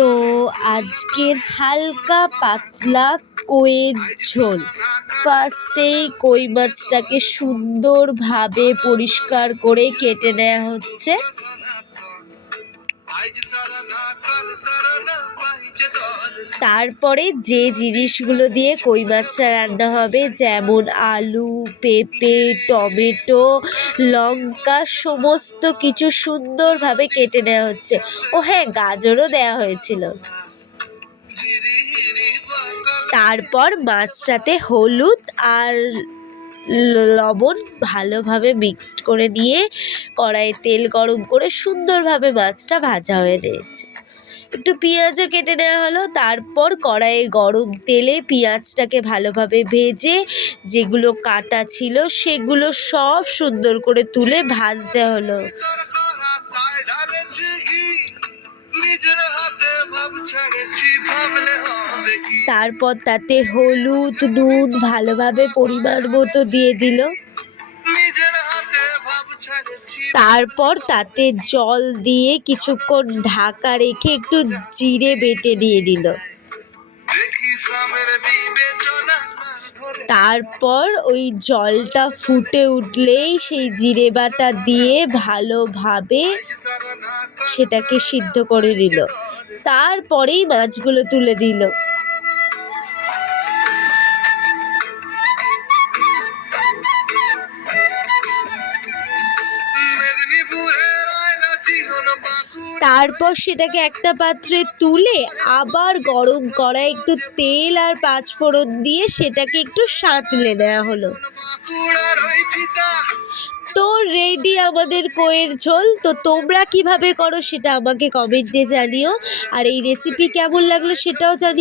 তো আজকের হালকা পাতলা কইয়ের ঝোল। ফার্স্টেই কই মাছটাকে সুন্দরভাবে পরিষ্কার করে কেটে নেওয়া হচ্ছে। তারপরে যে জিনিসগুলো দিয়ে কই মাছটা রান্না হবে, যেমন আলু, পেঁপে, টমেটো, লঙ্কা, সমস্ত কিছু সুন্দরভাবে কেটে নেওয়া হচ্ছে। ও হ্যাঁ গাজরও দেওয়া হয়েছিল। তারপর মাছটাতে হলুদ আর লবণ ভালোভাবে মিক্সড করে নিয়ে কড়াইয়ে তেল গরম করে সুন্দরভাবে মাছটা ভাজা হয়ে নিয়েছে। একটু পেঁয়াজও কেটে নেওয়া হলো। তারপর কড়াইয়ে গরম তেলে পেঁয়াজটাকে ভালোভাবে ভেজে যেগুলো কাটা ছিল সেগুলো সব সুন্দর করে তুলে ভাজতে হলো। তারপর তাতে হলুদ, নুন ভালোভাবে পরিমাণ মতো দিয়ে দিল। তারপর তাতে জল দিয়ে কিছুক্ষণ ঢাকা রেখে একটু জিরে বেটে দিয়ে দিল। তারপর ওই জলটা ফুটে উঠলেই সেই জিরে বাটা দিয়ে ভালোভাবে সেটাকে সিদ্ধ করে দিল তারপরেই মাছগুলো তুলে দিল। তারপর সেটাকে একটা পাত্রে তুলে আবার গরম করা একটু তেল আর পাঁচ ফোড়ন দিয়ে সেটাকে একটু সাঁতলে নেওয়া হলো। তো রেডি আমাদের কোয়ের ঝোল। তো তোমরা কীভাবে করো সেটা আমাকে কমেন্টে জানিও। আর এই রেসিপি কেমন লাগল সেটাও জানিও।